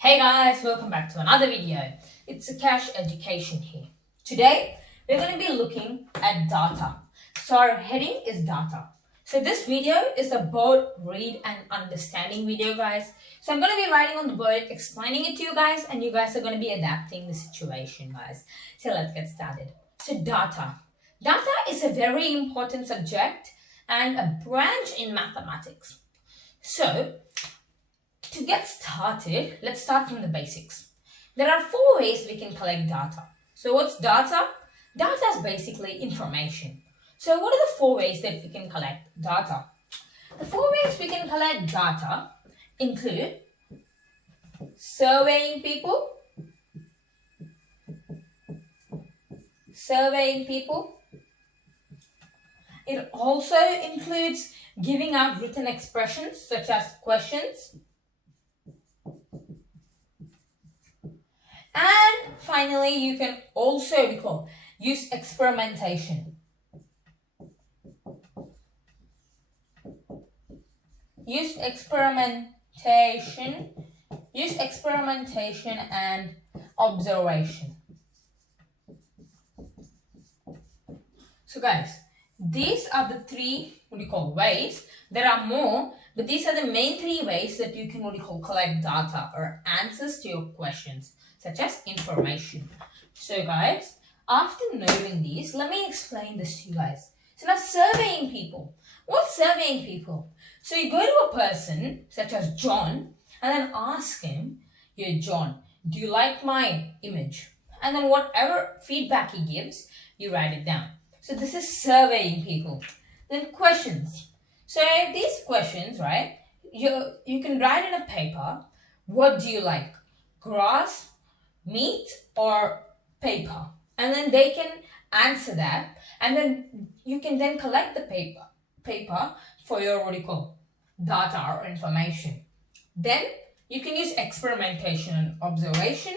Hey guys, welcome back to another video. It's Sukesh Education here. Today, we're going to be looking at data. So our heading is data. So this video is a board read and understanding video, guys. So I'm going to be writing on the board, explaining it to you guys, and you guys are going to be adapting the situation, guys. So let's get started. So data. Data is a very important subject and a branch in mathematics. So to get started, let's start from the basics. There are 4 ways we can collect data. So what's data? Data is basically information. So what are the 4 ways that we can collect data? The 4 ways we can collect data include surveying people, It also includes giving out written expressions such as questions. And finally, you can also use experimentation. Use experimentation and observation. So guys, these are the 3 ways. There are more, but these are the main 3 ways that you can collect data or answers to your questions, such as information. So guys, after knowing these, let me explain this to you guys. So now surveying people. What's surveying people? So you go to a person such as John and then ask him, "Yo, John, do you like my image?" And then whatever feedback he gives, you write it down. So this is surveying people. Then questions. So these questions, right, you can write in a paper, what do you like? Grass, meat, or paper? And then they can answer that, and then you can then collect the paper for your data or information. Then you can use experimentation and observation.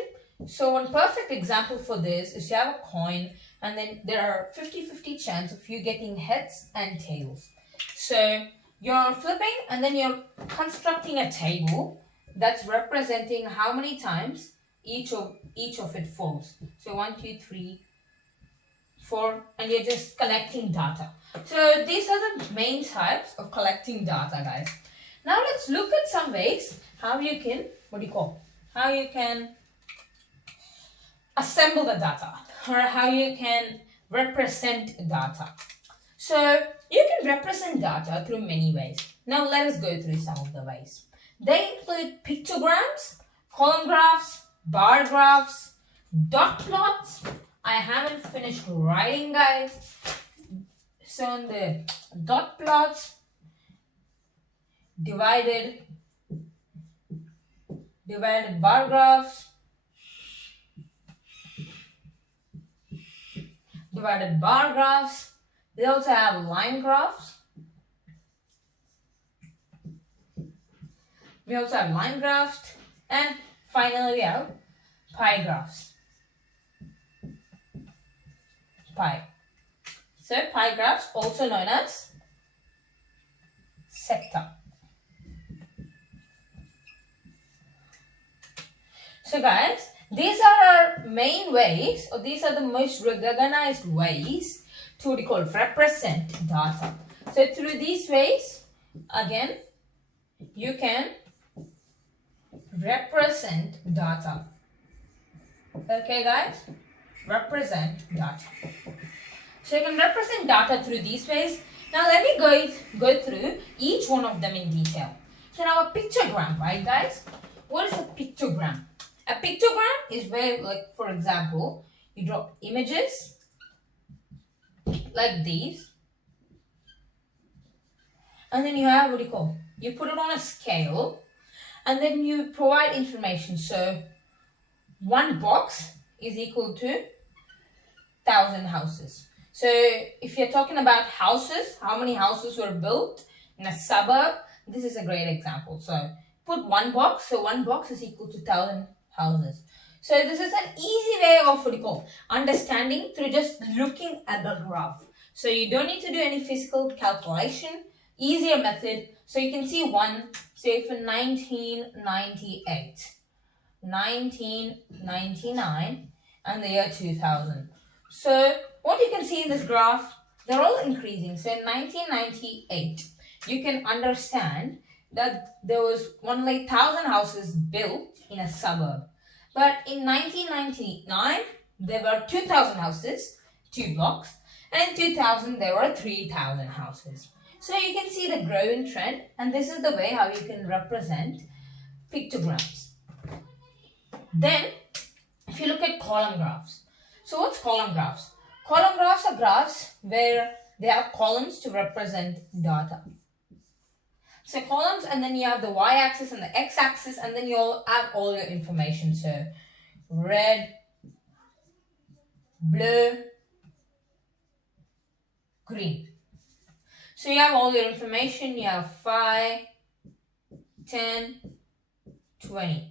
So one perfect example for this is you have a coin, and then there are 50-50 chance of you getting heads and tails. So you're flipping and then you're constructing a table that's representing how many times each of it falls. So 1, 2, 3, 4, and you're just collecting data. So these are the main types of collecting data, guys. Now let's look at some ways how you can assemble the data, or how you can represent data. So you can represent data through many ways. Now let us go through some of the ways. They include pictograms, column graphs, bar graphs, dot plots. I haven't finished writing, guys. So on the dot plots, divided bar graphs, divided bar graphs. They also have line graphs. We also have line graphs, and finally we have pie graphs. So pie graphs, also known as sector. So guys, these are our main ways, or these are the most recognized ways to represent data. So through these ways, again, you can represent data. Okay guys, represent data. So you can represent data through these ways. Now let me go through each one of them in detail. So now a pictogram, right guys? What is a pictogram? A pictogram is where, like, for example, you draw images like these, and then you have you put it on a scale, and then you provide information. So 1 box is equal to 1,000 houses. So if you're talking about houses, how many houses were built in a suburb, this is a great example. So put 1 box, so 1 box is equal to 1,000 houses. So this is an easy way of understanding through just looking at the graph. So you don't need to do any physical calculation. Easier method. So you can see 1, say for 1998. 1999, and the year 2000. So what you can see in this graph, they're all increasing. So in 1998, you can understand that there was only 1,000 houses built in a suburb. But in 1999, there were 2,000 houses, 2 blocks, and in 2000, there were 3,000 houses. So you can see the growing trend, and this is the way how you can represent pictograms. Then, if you look at column graphs. So what's column graphs? Column graphs are graphs where they have columns to represent data. So columns, and then you have the y-axis and the x-axis, and then you'll have all your information. So red, blue, green. So you have all your information. You have 5, 10, 20.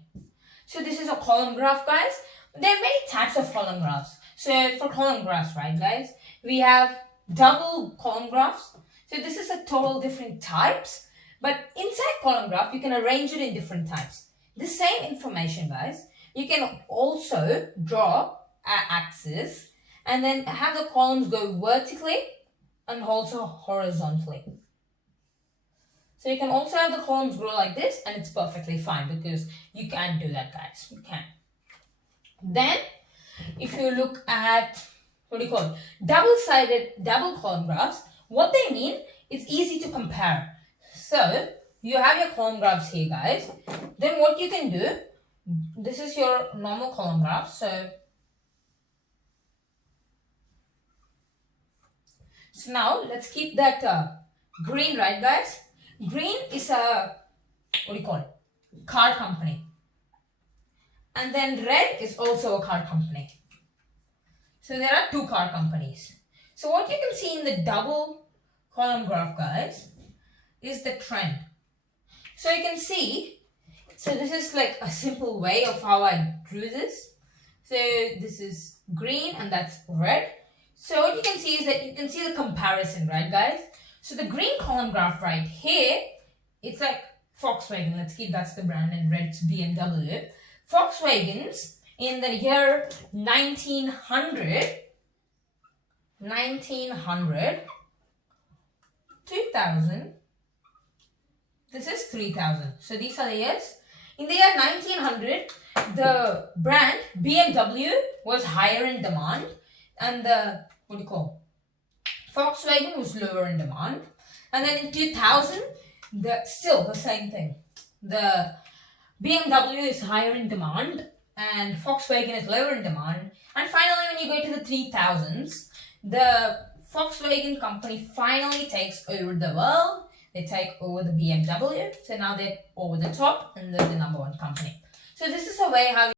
So this is a column graph, guys. There are many types of column graphs. So for column graphs, right, guys, we have double column graphs. So this is a total different types. But inside column graph, you can arrange it in different types. The same information, guys, you can also draw an axis and then have the columns go vertically and also horizontally. So you can also have the columns grow like this, and it's perfectly fine because you can't do that, guys. You can. Then, if you look at, double-sided, double column graphs, what they mean, it's easy to compare. So, you have your column graphs here, guys. Then what you can do, this is your normal column graph. So now, let's keep that green, right, guys? Green is a, car company. And then red is also a car company. So there are 2 car companies. So what you can see in the double column graph, guys, is the trend. So you can see, so this is like a simple way of how I drew this. So this is green and that's red. So what you can see is that you can see the comparison, right, guys? So the green column graph right here, it's like Volkswagen. Let's keep that's the brand, and red's BMW. Volkswagens in the year 1900, 2000, this is 3000. So these are the years. In the year 1900, the brand BMW was higher in demand, and the, Volkswagen was lower in demand. And then in 2000, still the same thing. The BMW is higher in demand and Volkswagen is lower in demand. And finally, when you go to the 3000s, the Volkswagen company finally takes over the world. They take over the BMW. So now they're over the top and they're the #1 company. So this is a way how